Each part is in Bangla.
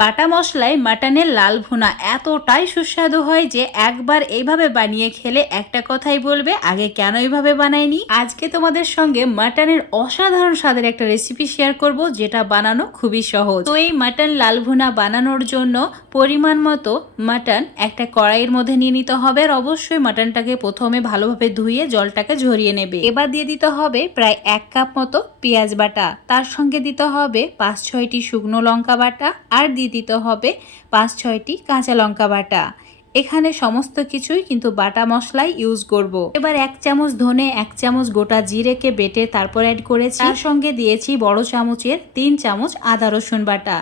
বাটা মশলায় মাটনের লাল ভুনা এতটাই সুস্বাদু হয় যে একবার এইভাবে বানিয়ে খেলে একটা কথাই বলবে, আগে কেন এইভাবে বানাইনি আজকে তোমাদের সঙ্গে মাটনের অসাধারণ স্বাদের একটা রেসিপি শেয়ার করব, যেটা বানানো খুবই সহজ। তো এই মাটন লাল ভুনা বানানোর জন্য পরিমাণ মতো মাটন একটা কড়াইয়ের মধ্যে নিয়ে নিতে হবে আর অবশ্যই মাটনটাকে প্রথমে ভালোভাবে ধুয়ে জলটাকে ঝরিয়ে নেবে। এবার দিয়ে দিতে হবে প্রায় এক কাপ মতো পেঁয়াজ বাটা। তার সঙ্গে দিতে হবে পাঁচ ছয়টি শুকনো লঙ্কা বাটা। আর দিয়ে দিতে হবে পাঁচ ছয়টি কাঁচা লঙ্কা বাটা। এখানে সমস্ত কিছুই কিন্তু বাটা মশলাই ইউজ করব। এবার এক চামচ ধনে, এক চামচ গোটা জিরেকে বেটে তারপর অ্যাড করেছি। তার সঙ্গে দিয়েছি বড় চামচের তিন চামচ আদা রসুন বাটা।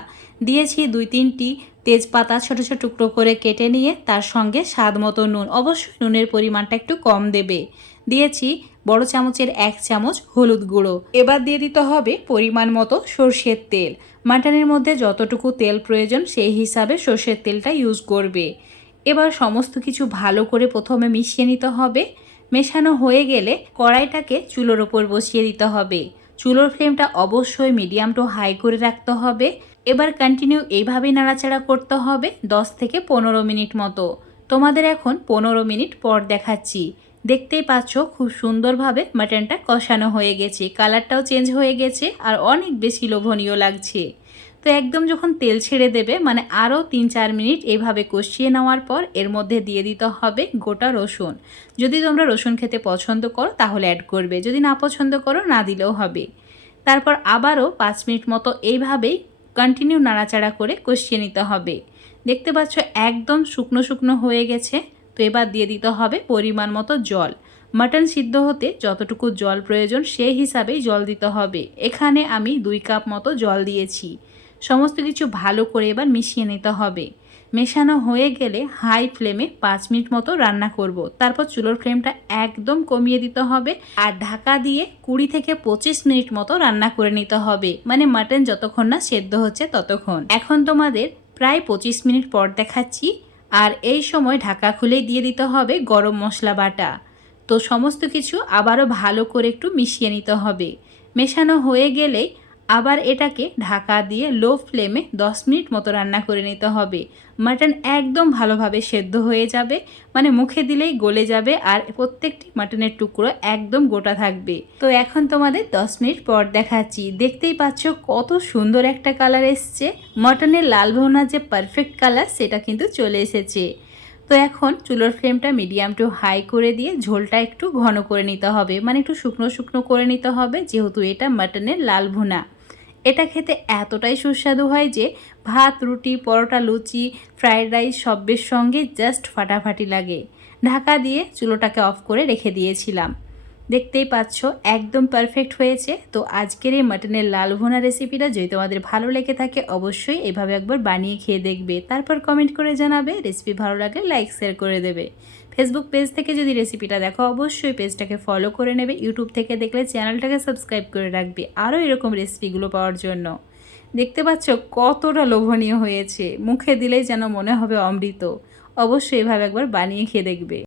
দিয়েছি দুই তিনটি তেজপাতা ছোট ছোট টুকরো করে কেটে নিয়ে তার সঙ্গে স্বাদ মতো নুন। অবশ্যই নুনের পরিমাণটা একটু কম দেবে। দিয়েছি বড় চামচের এক চামচ হলুদ গুঁড়ো। এবার দিয়ে দিতে হবে পরিমাণ মতো সর্ষের তেল। মাটনের মধ্যে যতটুকু তেল প্রয়োজন সেই হিসাবে সর্ষের তেলটা ইউজ করবে। এবার সমস্ত কিছু ভালো করে প্রথমে মিশিয়ে নিতে হবে। মেশানো হয়ে গেলে কড়াইটাকে চুলোর ওপর বসিয়ে দিতে হবে। চুলোর ফ্লেমটা অবশ্যই মিডিয়াম টু হাই করে রাখতে হবে। এবার কন্টিনিউ এইভাবেই নাড়াচাড়া করতে হবে 10 থেকে পনেরো মিনিট মতো। তোমাদের এখন পনেরো মিনিট পর দেখাচ্ছি। দেখতেই পাচ্ছ খুব সুন্দরভাবে মাটনটা কষানো হয়ে গেছে, কালারটাও চেঞ্জ হয়ে গেছে আর অনেক বেশি লোভনীয় লাগছে। তো একদম যখন তেল ছেড়ে দেবে মানে আরও তিন চার মিনিট এইভাবে কষিয়ে নেওয়ার পর এর মধ্যে দিয়ে দিতে হবে গোটা রসুন। যদি তোমরা রসুন খেতে পছন্দ করো তাহলে অ্যাড করবে, যদি না পছন্দ করো না দিলেও হবে। তারপর আবারও পাঁচ মিনিট মতো এইভাবেই কন্টিনিউ নাড়াচাড়া করে কষিয়ে নিতে হবে। দেখতে পাচ্ছ একদম শুকনো শুকনো হয়ে গেছে। তো এবার দিয়ে দিতে হবে পরিমাণ মতো জল। মাটন সিদ্ধ হতে যতটুকু জল প্রয়োজন সেই হিসাবেই জল দিতে হবে। এখানে আমি দুই কাপ মতো জল দিয়েছি। সমস্ত কিছু ভালো করে এবার মিশিয়ে নিতে হবে। মেশানো হয়ে গেলে হাই ফ্লেমে পাঁচ মিনিট মতো রান্না করব। তারপর চুলোর ফ্লেমটা একদম কমিয়ে দিতে হবে আর ঢাকা দিয়ে কুড়ি থেকে পঁচিশ মিনিট মতো রান্না করে নিতে হবে। মানে মাটন যতক্ষণ না সেদ্ধ হচ্ছে ততক্ষণ। এখন তোমাদের প্রায় পঁচিশ মিনিট পর দেখাচ্ছি আর এই সময় ঢাকা খুলেই দিয়ে দিতে হবে গরম মশলা বাটা। তো সমস্ত কিছু আবারও ভালো করে একটু মিশিয়ে নিতে হবে। মেশানো হয়ে গেলেই আবার এটাকে ঢাকা দিয়ে লো ফ্লেমে 10 মিনিট মতো রান্না করে নিতে হবে। মাটন একদম ভালোভাবে সেদ্ধ হয়ে যাবে মানে মুখে দিলেই গলে যাবে আর প্রত্যেকটি মাটনের টুকরো একদম গোটা থাকবে। তো এখন তোমাদের 10 মিনিট পর দেখাচ্ছি। দেখতেই পাচ্ছ কত সুন্দর একটা কালার এসছে। মাটনের লাল ভোনা যে পারফেক্ট কালার, সেটা কিন্তু চলে এসেছে। তো এখন চুলোর ফ্লেমটা মিডিয়াম টু হাই করে দিয়ে ঝোলটা একটু ঘন করে নিতে হবে মানে একটু শুকনো শুকনো করে নিতে হবে, যেহেতু এটা মাটনের লাল ভুনা। এটা খেতে এতটাই সুস্বাদু হয় যে ভাত, রুটি, পরোটা, লুচি, ফ্রায়েড রাইস সবের সঙ্গে জাস্ট ফাটাফাটি লাগে। ঢাকা দিয়ে চুলোটাকে অফ করে রেখে দিয়েছিলাম। দেখতেই পাচ্ছ, একদম পারফেক্ট হয়েছে। তো আজকের এই মাটনের লাল ভুনা রেসিপিটা যদি তোমাদের ভালো লেগে থাকে, অবশ্যই এভাবে একবার বানিয়ে খেয়ে দেখবে। তারপর কমেন্ট করে জানাবে, রেসিপি ভালো লাগলে লাইক, শেয়ার করে দেবে। ফেসবুক পেজ থেকে যদি রেসিপিটা দেখো, অবশ্যই পেজটাকে ফলো করে নেবে। ইউটিউব থেকে দেখলে চ্যানেলটাকে সাবস্ক্রাইব করে রাখবে। আরও এরকম রেসিপিগুলো পাওয়ার জন্য। দেখতে পাচ্ছ কতটা লোভনীয় হয়েছে। মুখে দিলেই যেন মনে হবে অমৃত। অবশ্যই এভাবে একবার বানিয়ে খেয়ে দেখবে।